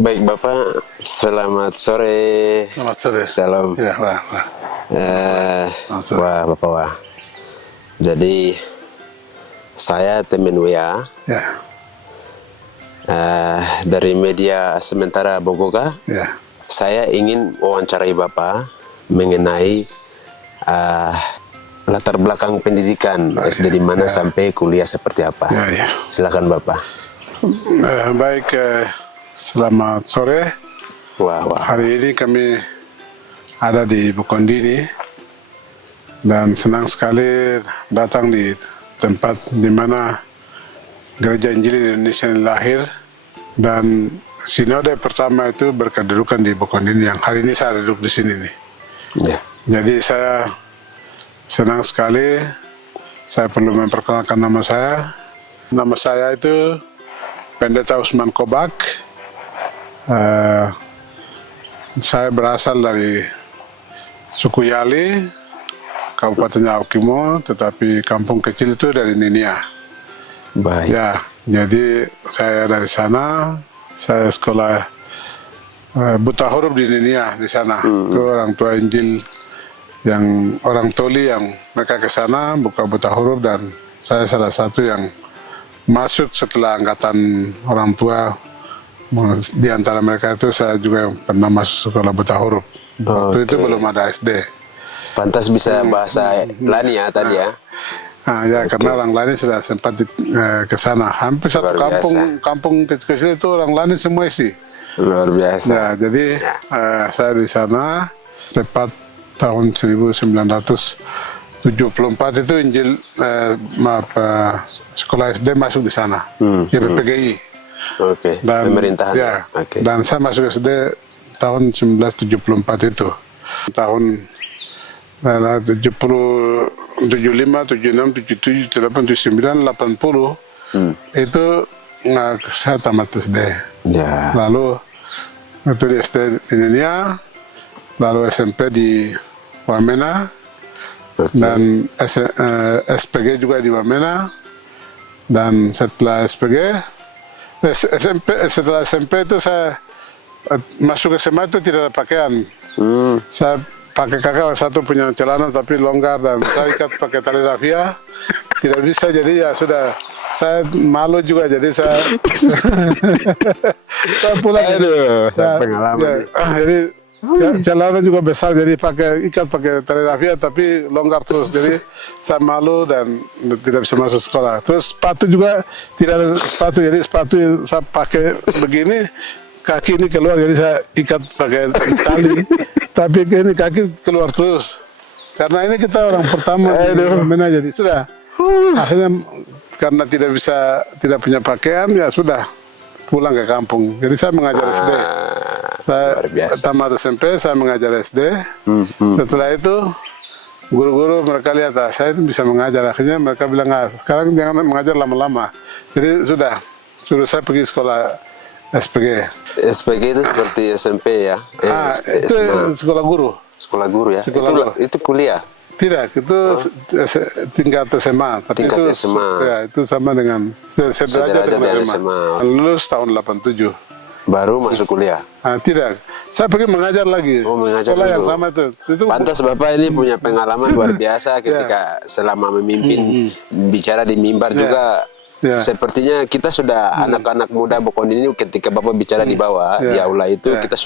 Baik Bapak, selamat sore. Selamat sore. Salam. Ya, wah. Wah Bapak wah. Jadi saya temen WA Ya, dari media sementara Bogoga. ya. Saya ingin wawancarai Bapak mengenai latar belakang pendidikan SD di mana sampai kuliah seperti apa. Ya. Silakan Bapak. Baik, selamat sore. Wah. Hari ini kami ada di Bokondini dan senang sekali datang di tempat di mana Gereja Injil Indonesia ini lahir, dan sinode pertama itu berkedudukan di Bokondini yang hari ini saya duduk di sini nih. Ya. Jadi saya senang sekali. Saya perlu memperkenalkan nama saya. Nama saya itu Pendeta Usman Kobak. Saya berasal dari suku Yali, Kabupaten Yaukimo, tetapi kampung kecil itu dari Ninia. Baik. Ya, jadi saya dari sana. Saya sekolah buta huruf di Ninia di sana. Itu orang tua Injil yang orang Toli yang mereka ke sana buka buta huruf, dan saya salah satu yang masuk setelah angkatan orang tua. Di antara mereka itu saya juga pernah masuk sekolah buta huruf. Waktu itu belum ada SD. Pantas bisa bahasa Lani ya tadi ya. Nah, ya karena orang Lani sudah sempat ke sana. Hampir satu Luar kampung kecil itu orang Lani semua isi. Luar biasa. Ya, jadi saya di sana tepat tahun 1974 itu Injil sekolah SD masuk di sana. Ya, PPGI. Oke. Dan Pemerintahan. ya, Oke. dan saya masuk SD tahun 1974 itu. Tahun 70, 75, 76, 77, 78, 79, 80 itu saya tamat SD. Ya. Lalu itu di SD di Ninia, lalu SMP di Wamena, dan SPG juga di Wamena, dan setelah SMP itu saya masuk SMA itu tidak ada pakaian. Saya pakai kakak satu punya celana tapi longgar, dan saya ikat pakai tali rafia. Tidak bisa, jadi ya sudah. Saya malu juga, jadi saya pulang. Pengalaman. Jadi celana juga besar, jadi ikat pakai tali rafia tapi longgar terus. Jadi saya malu dan tidak bisa masuk sekolah. Terus sepatu juga tidak ada sepatu, jadi sepatu saya pakai begini, kaki ini keluar, jadi saya ikat pakai tali. Tapi ini kaki keluar terus. Karena ini kita orang pertama di mana, jadi sudah. Akhirnya karena tidak punya pakaian, ya sudah pulang ke kampung. Jadi saya mengajar SD. Saya tamat SMP, saya mengajar SD. Setelah itu guru-guru mereka lihat saya bisa mengajar. Akhirnya mereka bilang, sekarang jangan mengajar lama-lama. Jadi suruh saya pergi sekolah SPG. SPG itu seperti SMP ya? Itu sekolah guru. Sekolah guru ya? Itu kuliah? Tidak, itu tingkat SMA. Tapi Tingkat itu, SMA. Ya, itu sama dengan sederajat dengan SMA. Lulus tahun 87. Baru masuk kuliah? Tidak, saya pergi mengajar lagi. Mengajar sekolah dulu. yang sama itu. Pantas Bapak ini punya pengalaman luar biasa ketika selama memimpin bicara di mimbar juga. Sepertinya kita sudah anak-anak muda Bokondini ketika Bapak bicara di bawah di aula itu kita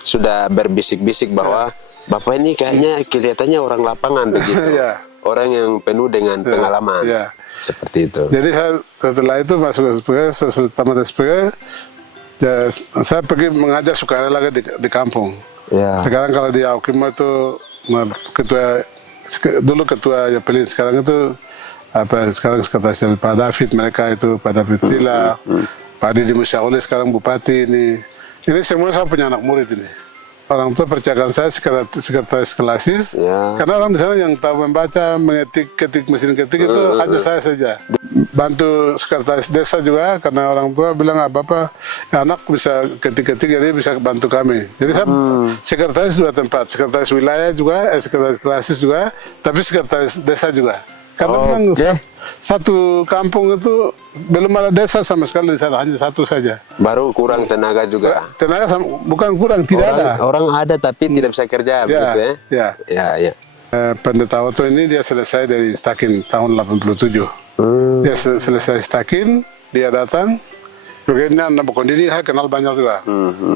sudah berbisik-bisik bahwa Bapak ini kayaknya kelihatannya orang lapangan begitu. Orang yang penuh dengan pengalaman. Seperti itu. Jadi setelah itu masuk SPG, tamat SPG, saya pergi mengajar sukarela lagi di kampung. Sekarang kalau di Yaukimo itu dulu ketua Yapelin, sekarang itu sekarang sekretaris Pak David, mereka itu Pak David Sila, Pak Didi Musyaoli sekarang bupati ini. Ini semua saya punya anak murid ini. Orang tua percayakan saya sekretaris kelasis, karena orang di sana yang tahu membaca, ketik mesin ketik itu hanya saya saja. Bantu sekretaris desa juga, karena orang tua bilang, Bapak anak bisa ketik-ketik, jadi bisa bantu kami. Jadi saya sekretaris dua tempat, sekretaris wilayah juga, sekretaris kelasis juga, tapi sekretaris desa juga. Karena memang satu kampung itu belum ada desa sama sekali di sana, hanya satu saja. Baru kurang tenaga juga. Tenaga bukan kurang, tidak ada. Orang ada tapi tidak bisa kerja, begitu ya? Ya. Ya, ya. Pendeta Otto ini dia selesai dari Stakin tahun 87. Dia selesai Stakin, dia datang. Begini anak Bokondini saya kenal banyak juga.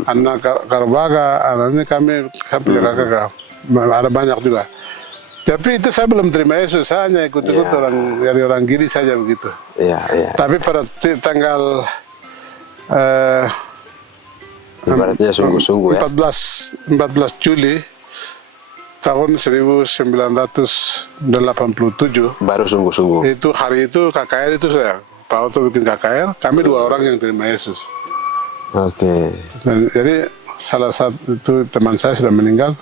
Anak Karbaga, anak ini kami punya kakak, ada banyak juga. Tapi itu saya belum terima Yesus, saya hanya ikut-ikut orang dari orang Giri saja begitu. Iya, iya. Tapi pada tanggal ibaratnya sungguh-sungguh ya. 14 Juli tahun 1987 Baru sungguh-sungguh. itu hari itu KKR itu saya Pak Otto bikin KKR, kami 2 orang yang terima Yesus. Oke. Jadi salah satu teman saya sudah meninggal,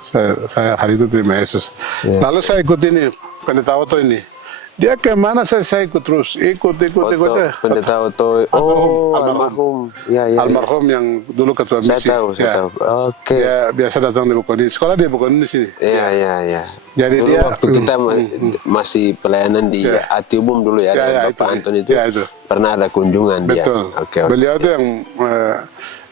saya hari itu terima Yesus. Lalu saya ikut ini, pendeta Otto ini. Dia kemana saya ikut terus, ikut. Pendeta Otto, almarhum. Ya, almarhum yang dulu ketua misi. Saya tahu. Oke. Dia biasa datang di Bokondini, sekolah di Bokondini sini. Iya. Jadi dulu dia waktu kita masih pelayanan di Ati Umum dulu ya, Bapak Anton itu. Pernah ada kunjungan. Betul. Dia. Oke. Beliau itu yang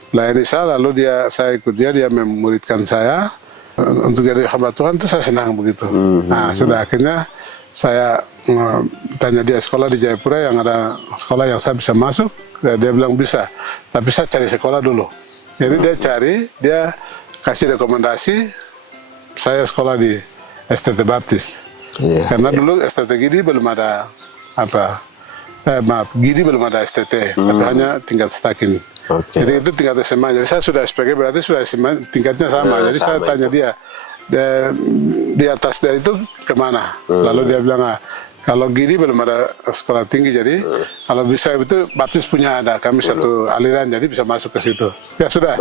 layani saya, lalu saya ikut dia memuridkan saya untuk jadi hamba Tuhan. Itu saya senang begitu. Nah, sudah akhirnya saya tanya dia sekolah di Jayapura yang ada sekolah yang saya bisa masuk. Dia bilang bisa, tapi saya cari sekolah dulu. Jadi dia kasih rekomendasi saya sekolah di STT Baptis. Karena dulu STT Gidi belum ada Gidi belum ada STT, tapi hanya tingkat Stakin. Jadi itu tingkat SMA. Jadi saya sudah SPG, berarti sudah SMA, tingkatnya sama. Jadi saya tanya dia di atas dari itu kemana? Lalu dia bilang, kalau Gidi belum ada sekolah tinggi, jadi kalau bisa itu Baptis punya ada, kami satu aliran, jadi bisa masuk ke situ. Ya sudah,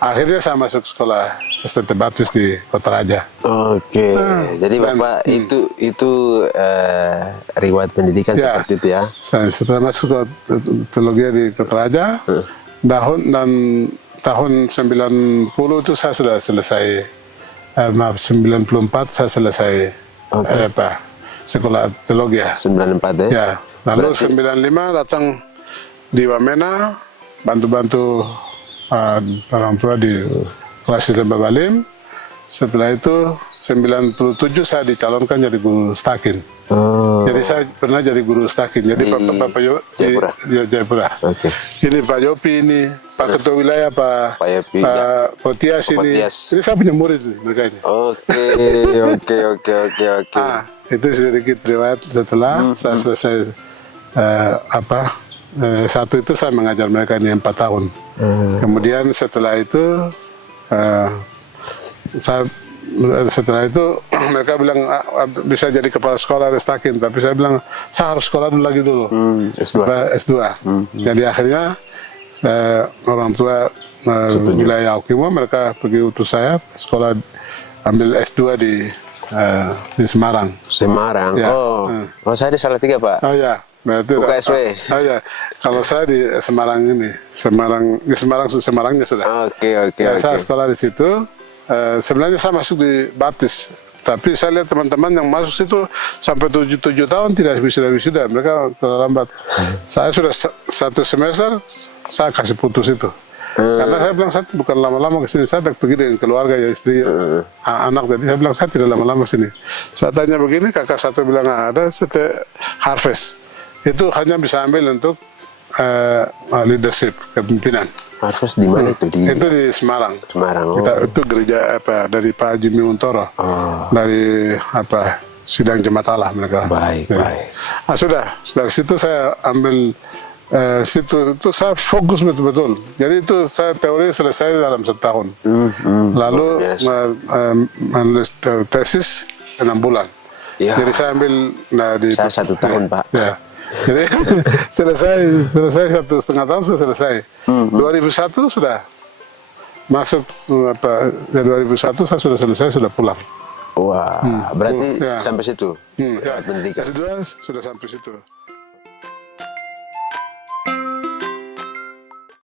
akhirnya saya masuk sekolah STT Baptis di Kota Raja. Oke, jadi Bapak itu riwayat pendidikan seperti itu ya? Saya setelah masuk ke teologi di Kota Raja, tahun 90 itu saya sudah selesai. 94 saya selesai sekolah teologi ya. 94 ya? Ya. Lalu 95 datang di Wamena, bantu-bantu orang tua di kelas Lembah Balim. Setelah itu 97 saya dicalonkan jadi guru Stakin. Jadi saya pernah jadi guru Stakin. Jadi Bapak Jayapura. Jayapura. Ini Pak Yopi ini, Pak Ketua Wilayah Pak Potias ini. Ini saya punya murid nih, mereka ini. Oke. Itu sedikit riwayat setelah saya selesai satu itu saya mengajar mereka ini 4 tahun. Kemudian setelah itu mereka bilang bisa jadi kepala sekolah di Stakin, tapi saya bilang saya harus sekolah dulu lagi S2. Jadi akhirnya orang tua wilayah Aukimo mereka pergi utus saya sekolah ambil S2 di Semarang. Ya. Saya di Salatiga Pak. Oh ya. UKSW. Kalau saya di Semarang ini, Semarangnya sudah. Oke. Saya sekolah di situ. Sebenarnya saya masuk di Baptis, tapi saya lihat teman-teman yang masuk situ sampai 7 tahun tidak wisuda, mereka terlambat. Saya sudah 1 semester, saya kasih putus itu. Karena saya bilang saya bukan lama-lama ke sini, saya pergi dengan keluarga ya, istri, anak. Jadi saya bilang saya tidak lama-lama sini. Saya tanya begini, kakak satu bilang ada harvest. Itu hanya bisa ambil untuk leadership, kepemimpinan. Harvest di mana itu? Itu di Semarang. Itu gereja dari Pak Jimmy Untoro. Dari sidang jemaat Allah mereka. Baik. Sudah dari situ saya ambil itu saya fokus betul-betul. Jadi itu saya teori selesai dalam 1 tahun. Lalu menulis tesis 6 bulan. Jadi saya ambil saya 1 tahun Pak. Jadi selesai 1,5 tahun sudah selesai. 2001 sudah masuk 2001 saya sudah selesai, sudah pulang. Wah, berarti sampai situ. S2 sudah sampai situ.